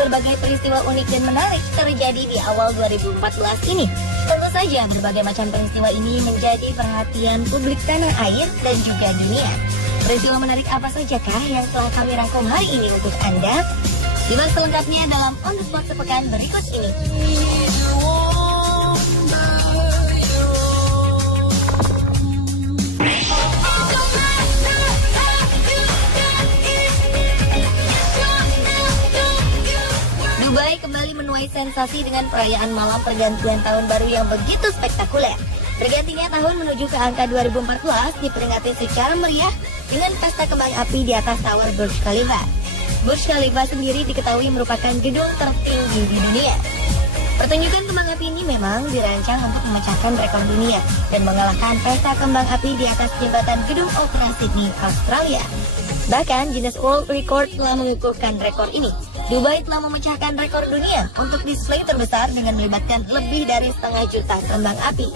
berbagai peristiwa unik dan menarik terjadi di awal 2014 ini. Tentu saja berbagai macam peristiwa ini menjadi perhatian publik tanah air dan juga dunia. Peristiwa menarik apa sajakah yang telah kami rangkum hari ini untuk Anda? Simak selengkapnya dalam On The Spot sepekan berikut ini. Dubai kembali menuai sensasi dengan perayaan malam pergantian tahun baru yang begitu spektakuler. Bergantinya tahun menuju ke angka 2014 diperingati secara meriah dengan pesta kembang api di atas Tower Burj Khalifa. Burj Khalifa sendiri diketahui merupakan gedung tertinggi di dunia. Pertunjukan kembang api ini memang dirancang untuk memecahkan rekor dunia dan mengalahkan pesta kembang api di atas jembatan gedung Opera Sydney, Australia. Bahkan Guinness World Record telah mengukuhkan rekor ini. Dubai telah memecahkan rekor dunia untuk display terbesar dengan melibatkan lebih dari 1,5 juta kembang api.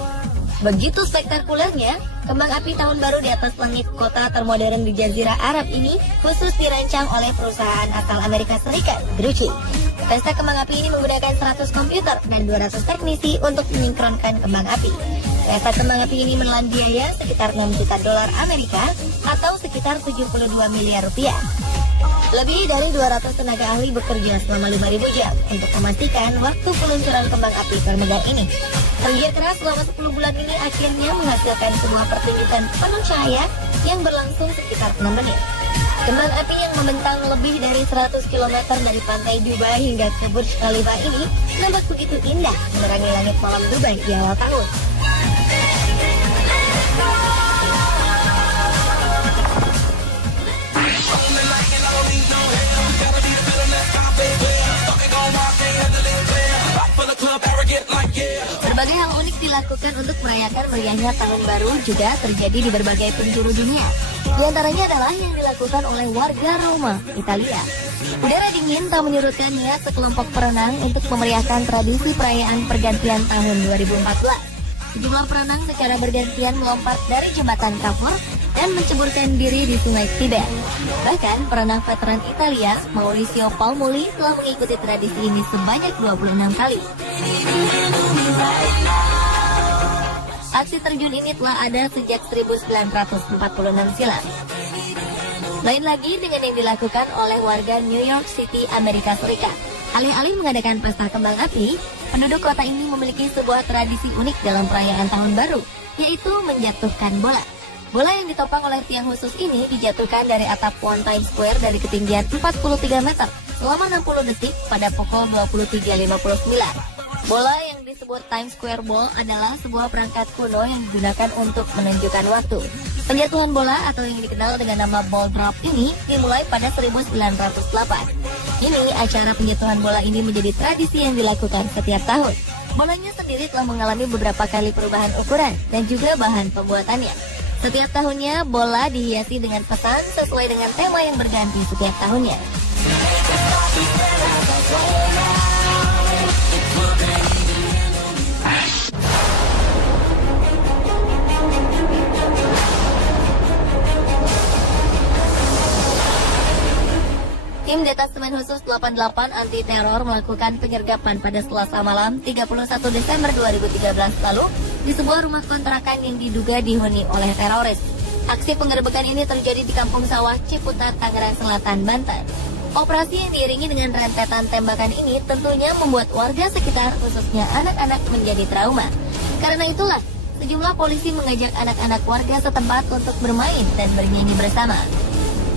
Begitu spektakulernya, kembang api tahun baru di atas langit kota termodern di Jazirah Arab ini khusus dirancang oleh perusahaan asal Amerika Serikat, Grucci. Pesta kembang api ini menggunakan 100 komputer dan 200 teknisi untuk mensinkronkan kembang api. Pesta kembang api ini menelan biaya sekitar 6 juta dolar Amerika atau sekitar 72 miliar rupiah. Lebih dari 200 tenaga ahli bekerja selama 5.000 jam untuk memastikan waktu peluncuran kembang api termegah ini. Kerja keras selama 10 bulan ini akhirnya menghasilkan sebuah pertunjukan penuh cahaya yang berlangsung sekitar 6 menit. Kembang api yang membentang lebih dari 100 km dari pantai Dubai hingga ke Burj Khalifa ini nampak begitu indah menerangi langit malam Dubai di awal tahun. Berbagai hal unik dilakukan untuk merayakan meriahnya tahun baru juga terjadi di berbagai penjuru dunia. Di antaranya adalah yang dilakukan oleh warga Roma, Italia. Udara dingin tak menyurutkannya sekelompok perenang untuk memeriahkan tradisi perayaan pergantian tahun 2014. Sejumlah perenang secara bergantian melompat dari jembatan kapur dan menceburkan diri di sungai Tibet. Bahkan perenang veteran Italia, Maurizio Palmoli, telah mengikuti tradisi ini sebanyak 26 kali. Aksi terjun ini telah ada sejak 1946 silam. Lain lagi dengan yang dilakukan oleh warga New York City, Amerika Serikat. Alih-alih mengadakan pesta kembang api, penduduk kota ini memiliki sebuah tradisi unik dalam perayaan tahun baru, yaitu menjatuhkan bola. Bola yang ditopang oleh tiang khusus ini dijatuhkan dari atap One Times Square dari ketinggian 43 meter selama 60 detik pada pukul 23.59. Bola yang disebut Times Square Ball adalah sebuah perangkat kuno yang digunakan untuk menunjukkan waktu. Penjatuhan bola atau yang dikenal dengan nama ball drop ini dimulai pada 1908. Ini acara penjatuhan bola ini menjadi tradisi yang dilakukan setiap tahun. Bolanya sendiri telah mengalami beberapa kali perubahan ukuran dan juga bahan pembuatannya. Setiap tahunnya, bola dihiasi dengan pesan sesuai dengan tema yang berganti setiap tahunnya. Tim Detasemen Khusus 88 Anti Teror melakukan penyergapan pada Selasa malam 31 Desember 2013 lalu di sebuah rumah kontrakan yang diduga dihuni oleh teroris. Aksi penggerbekan ini terjadi di Kampung Sawah, Ciputat, Tangerang Selatan, Banten. Operasi yang diiringi dengan rentetan tembakan ini tentunya membuat warga sekitar, khususnya anak-anak, menjadi trauma. Karena itulah, sejumlah polisi mengajak anak-anak warga setempat untuk bermain dan bernyanyi bersama.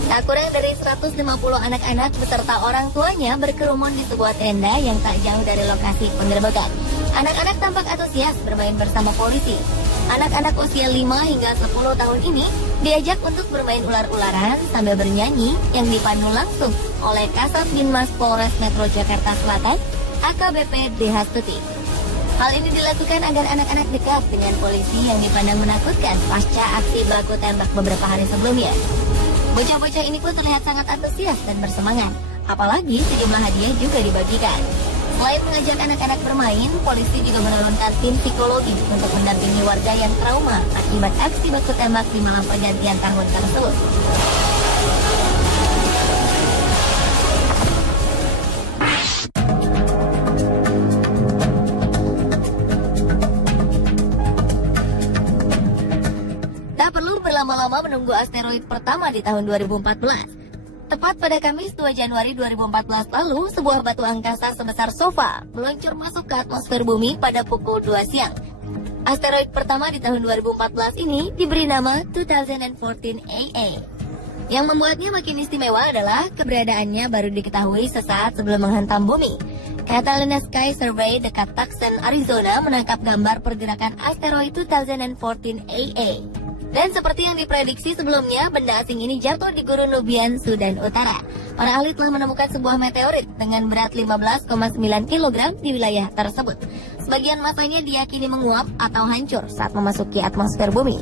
Tak kurang dari 150 anak-anak beserta orang tuanya berkerumun di sebuah tenda yang tak jauh dari lokasi penggerbekan. Anak-anak tampak antusias bermain bersama polisi. Anak-anak usia 5 hingga 10 tahun ini diajak untuk bermain ular-ularan sambil bernyanyi yang dipandu langsung oleh Kasat Binmas Polres Metro Jakarta Selatan, AKBP DH Stuti. Hal ini dilakukan agar anak-anak dekat dengan polisi yang dipandang menakutkan pasca aksi baku tembak beberapa hari sebelumnya. Bocah-bocah ini pun terlihat sangat antusias dan bersemangat, apalagi sejumlah hadiah juga dibagikan. Selain mengajak anak-anak bermain, polisi juga menurunkan tim psikologi untuk mendampingi warga yang trauma akibat aksi baku tembak di malam pergantian tahun tersebut. Lalu berlama-lama menunggu asteroid pertama di tahun 2014. Tepat pada Kamis 2 Januari 2014 lalu, sebuah batu angkasa sebesar sofa meluncur masuk ke atmosfer bumi pada pukul 2 siang. Asteroid pertama di tahun 2014 ini diberi nama 2014 AA. Yang membuatnya makin istimewa adalah keberadaannya baru diketahui sesaat sebelum menghantam bumi. Catalina Sky Survey dekat Tucson, Arizona menangkap gambar pergerakan asteroid 2014 AA. Dan seperti yang diprediksi sebelumnya, benda asing ini jatuh di gurun Nubian, Sudan Utara. Para ahli telah menemukan sebuah meteorit dengan berat 15,9 kg di wilayah tersebut. Sebagian masanya diyakini menguap atau hancur saat memasuki atmosfer bumi.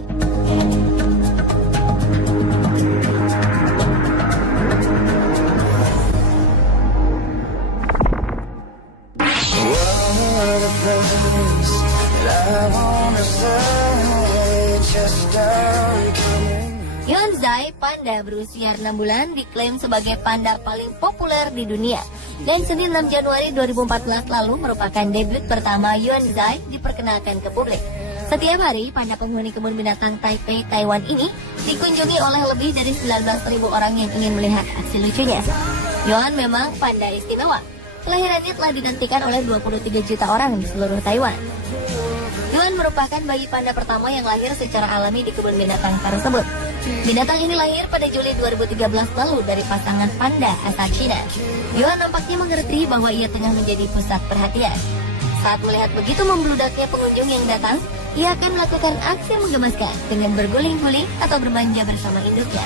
Yuan Zai, panda berusia 6 bulan, diklaim sebagai panda paling populer di dunia. Dan Senin 6 Januari 2014 lalu merupakan debut pertama Yuan Zai diperkenalkan ke publik. Setiap hari, panda penghuni kebun binatang Taipei, Taiwan ini dikunjungi oleh lebih dari 19.000 orang yang ingin melihat aksi lucunya. Yuan memang panda istimewa. Kelahirannya telah dinantikan oleh 23 juta orang di seluruh Taiwan. Yuan merupakan bayi panda pertama yang lahir secara alami di kebun binatang tersebut. Binatang ini lahir pada Juli 2013 lalu dari pasangan panda asal Cina. Yuan nampaknya mengerti bahwa ia tengah menjadi pusat perhatian. Saat melihat begitu membludaknya pengunjung yang datang, ia akan melakukan aksi menggemaskan dengan berguling-guling atau bermanja bersama induknya.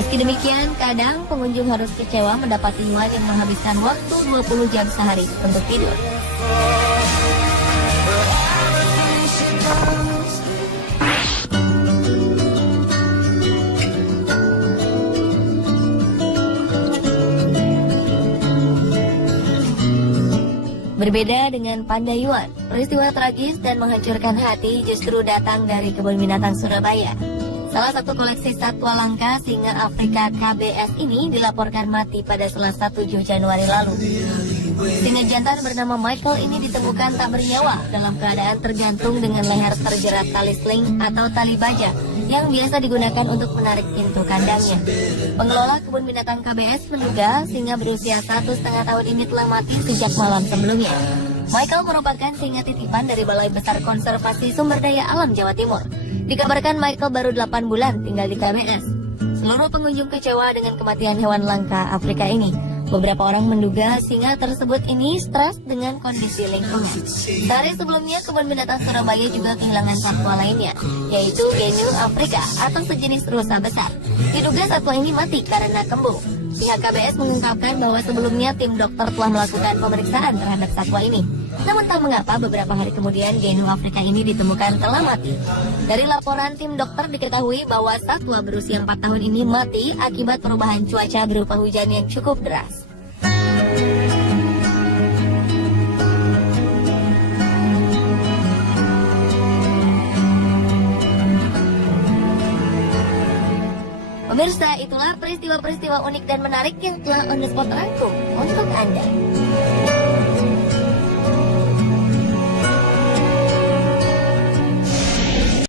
Meski demikian, kadang pengunjung harus kecewa mendapati Yuan yang menghabiskan waktu 20 jam sehari untuk tidur. Berbeda dengan panda Yuan, peristiwa tragis dan menghancurkan hati justru datang dari kebun binatang Surabaya. Salah satu koleksi satwa langka singa Afrika KBS ini dilaporkan mati pada Selasa 7 Januari lalu. Singa jantan bernama Michael ini ditemukan tak bernyawa dalam keadaan tergantung dengan leher terjerat tali sling atau tali baja yang biasa digunakan untuk menarik pintu kandangnya. Pengelola kebun binatang KBS menduga singa berusia 1,5 tahun ini telah mati sejak malam sebelumnya. Michael merupakan singa titipan dari Balai Besar Konservasi Sumber Daya Alam Jawa Timur. Dikabarkan Michael baru 8 bulan tinggal di KBS. Seluruh pengunjung kecewa dengan kematian hewan langka Afrika ini. Beberapa orang menduga singa tersebut ini stres dengan kondisi lingkungan. Dari sebelumnya, kebun binatang Surabaya juga kehilangan satwa lainnya, yaitu Genu Afrika atau sejenis rusa besar. Diduga satwa ini mati karena kembung. Pihak KBS mengungkapkan bahwa sebelumnya tim dokter telah melakukan pemeriksaan terhadap satwa ini. Namun tak mengapa beberapa hari kemudian Genu Afrika ini ditemukan telah mati. Dari laporan tim dokter diketahui bahwa satwa berusia 4 tahun ini mati akibat perubahan cuaca berupa hujan yang cukup deras. Pemirsa, itulah peristiwa-peristiwa unik dan menarik yang telah On The Spot rangkum untuk Anda.